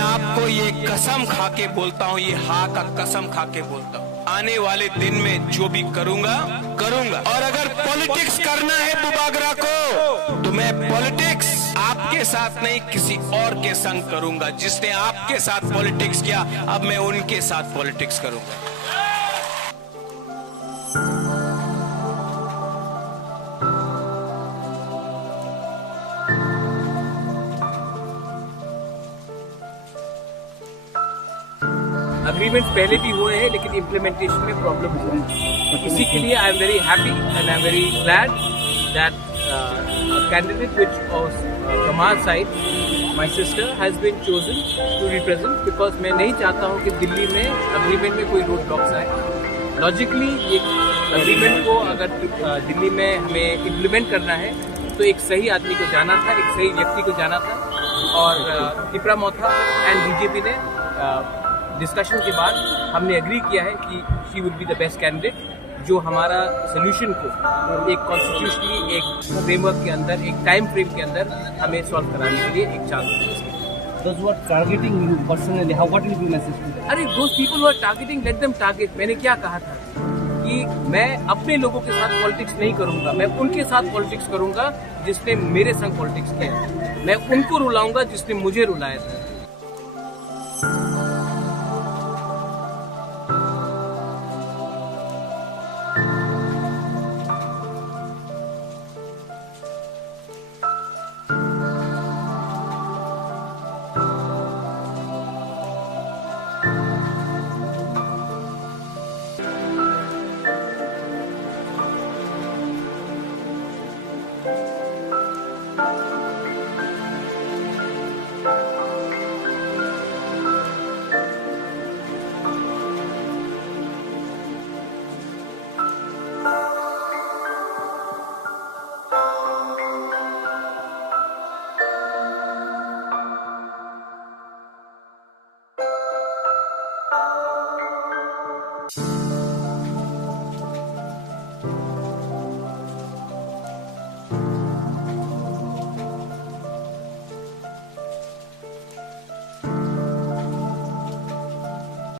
आपको ये कसम खा के बोलता हूँ, ये हा का कसम खा के बोलता हूँ, आने वाले दिन में जो भी करूंगा करूंगा। और अगर पॉलिटिक्स करना है बुबागरा को, तो मैं पॉलिटिक्स आपके साथ नहीं किसी और के संग करूंगा। जिसने आपके साथ पॉलिटिक्स किया, अब मैं उनके साथ पॉलिटिक्स करूंगा। अग्रीमेंट्स पहले भी हुए हैं, लेकिन इम्प्लीमेंटेशन में प्रॉब्लम हुआ है। इसी के लिए I am very happy and I am very glad that candidate which from our side my sister has been chosen to represent, because मैं नहीं चाहता हूं कि दिल्ली में अग्रीमेंट में कोई रोड ब्लॉक्स आए। लॉजिकली ये अग्रीमेंट को अगर दिल्ली में हमें इम्प्लीमेंट करना है तो एक सही आदमी को जाना था, एक सही व्यक्ति को जाना था। और तिपरा मोथा एंड बीजेपी ने डिस्कशन के बाद हमने एग्री किया है कि she would be the best candidate, जो हमारा सोल्यूशन को एक कॉन्स्टिट्यूशनली एक फ्रेमवर्क के अंदर, एक टाइम फ्रेम के अंदर हमें सॉल्व कराने के लिए एक चांस है। Those who are targeting you personally, what will be your message to them? अरे those people who are targeting, let them target। मैंने क्या कहा था कि मैं अपने लोगों के साथ पॉलिटिक्स नहीं करूंगा, मैं उनके साथ पॉलिटिक्स करूंगा जिसने मेरे संग पॉलिटिक्स किया। मैं उनको रुलाऊंगा जिसने मुझे रुलाया था।